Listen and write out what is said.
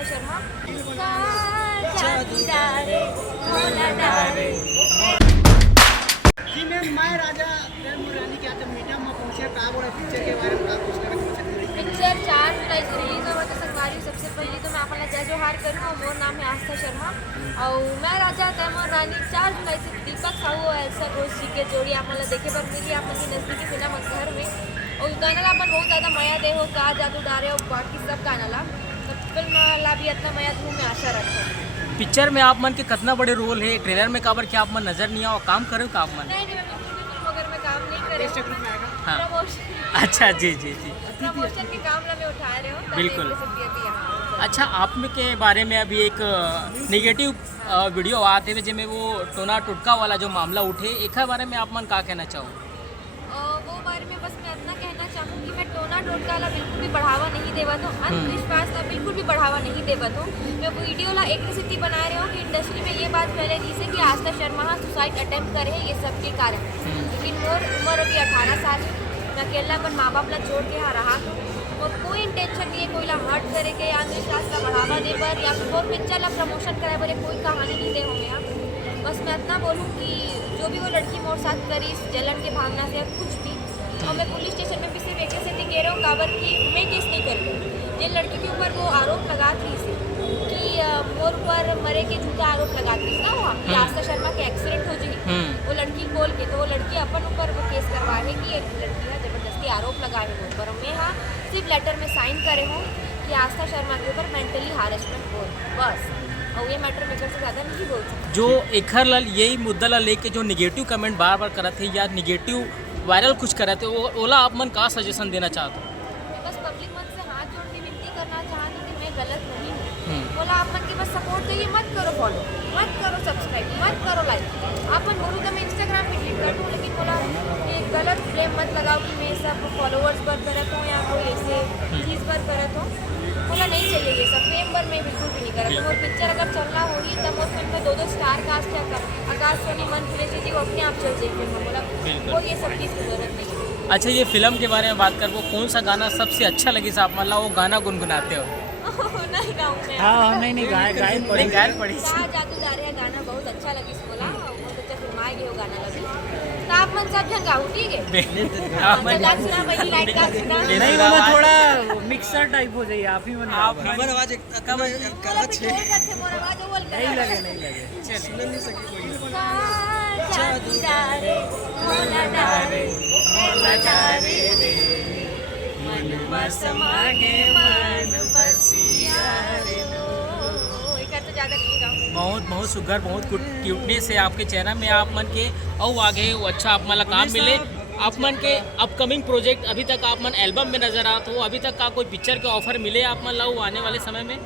आस्था शर्मा। जादूदारे जी ma'am, मैं राजा रानी के आता मीडियम में पहुंचे का बोला पिक्चर के बारे में का कुछ करना पिक्चर 4 जुलाई से रिलीज हुआ तो संगवारी सबसे पहले तो मैं अपना जय जोहार करूँ और मोर नाम है आस्था शर्मा और मैं राजा तैमूर रानी 4 जुलाई से दीपक साहू और एल्सा घोष जी के जोड़ी आप देखे पर मिली आप नज़दीकी सिनेमा घर में और गाना ला बहुत ज़्यादा मया दे हो का जादूदारे और बाकी सब गाना ला तो फिल्म ला भी इतना मया धूम में आशा रखा पिक्चर में आप मन के कितना बड़े रोल है ट्रेलर में काबर क्या आप मन नजर नहीं आओ काम करो का आप मन नहीं मैं बिल्कुल भी फिल्म वगैरह में काम नहीं करे हाँ प्रमोशन अच्छा जी जी जी प्रमोशन के काम ला मैं उठा रहे हो बिल्कुल। अभी यहाँ अच्छा आप में के बारे में अभी एक नेगेटिव वीडियो आते हुए जिसमें वो टोना टुटका वाला जो मामला उठे एक बारे में आप मन का कहना चाहो वो बारे में बस मैं इतना कहना चाहूँगी मैं टोना टोटका ला बिल्कुल भी बढ़ावा नहीं देवा तो अंधविश्वास ला बिल्कुल भी बढ़ावा नहीं देवा तो मैं वीडियो ला एक स्थिति बना रही हूँ कि इंडस्ट्री में ये बात पहले जैसे कि आस्था शर्मा सुसाइड अटेम्प्ट करे ये सब के कारण लेकिन मोर उम्र अभी 18 साल है मैं अकेला अपन माँ बाप ला छोड़ के यहाँ रहा तो और कोई इंटेंशन नहीं है कोई ला हर्ट करे के अंधविश्वास का बढ़ावा दे पर या फिर वो पिक्चर ला प्रमोशन कराए बोले कोई कहानी नहीं दे होंगे आप बस मैं इतना बोलूँ कि जो भी वो लड़की मोर साथ करी इस जलन के भावना से कुछ भी और मैं पुलिस स्टेशन में भी सिर्फ एक से कह रहा हूँ काबर की मैं केस नहीं कर रही जिन लड़की के ऊपर वो आरोप लगा थी इसे कि मोर ऊपर मरे के झूठा आरोप लगा थी ना वो कि आस्था शर्मा के एक्सीडेंट हो जाए वो लड़की बोल के तो वो लड़की अपन ऊपर वो केस करवाए है कि एक लड़की है जबरदस्ती आरोप लगाए हैं ऊपर मैं हाँ सिर्फ लेटर में साइन करे हूँ कि आस्था शर्मा के ऊपर मेंटली हारेसमेंट हो बस और ये मैटर मेकर से ज़्यादा नहीं बोल सकती जो एखर लाल यही मुद्दा ला लेके जो निगेटिव कमेंट बार बार करत है या निगेटिव वायरल कुछ करते वो ओला आप मन का सजेशन देना चाहते हो मैं बस पब्लिक मन से हाथ जोड़ के विनती करना चाहती कि मैं गलत नहीं हूँ बोला आप मन के बस सपोर्ट करिए मत करो फॉलो मत करो सब्सक्राइब मत करो लाइक अपन बोलूँ तो मैं इंस्टाग्राम पे क्लिक कर दूँ लेकिन बोला ये गलत ब्लेम मत लगाओ कि मैं सब फॉलोअर्स पर करत हूँ या कोई ऐसे चीज़ पर करत हूँ बोला नहीं चाहिए ये सब फेम पर मैं बिल्कुल भी नहीं करत हूँ और पिक्चर अगर चलना होगी तब वो फिल्म में 2 स्टार कास्ट क्या कर आकाश सोनी मन प्लेसी जी वो अपने आप चल जाए फिल्म में बोला वो ये सब चीज़ की जरूरत नहीं है अच्छा ये फिल्म के बारे में बात कर वो कौन सा गाना सबसे अच्छा लगी आप मतलब वो गाना गुनगुनाते हो नहीं गाऊँ मैं हाँ नहीं गायन पड़ी जादूदारे है गाना बहुत अच्छा लगी बोला बहुत अच्छा फिल्माए गए हो गाना लगी तो आप मन सब जन गाऊँ ठीक है डांस सुना वही लाइट का सुना नहीं वो थोड़ा मिक्सर टाइप हो जाइए आप ही बना आप हमर आवाज कम गलत है मोर आवाज बोल नहीं लगे चलिए नहीं सकी कोई जादूदारे मोला डारे रे मन बसमागे मन बसिया रे एक तो ज़्यादा नहीं गाऊँ बहुत बहुत सुगर बहुत क्यूटनेस है आपके चेहरा में आप मन के और आगे वो अच्छा आप मन काम मिले आप मन के अपकमिंग प्रोजेक्ट अभी तक आप मन एल्बम में नजर आते हो अभी तक का कोई पिक्चर के ऑफर मिले आप मन ला आने वाले समय में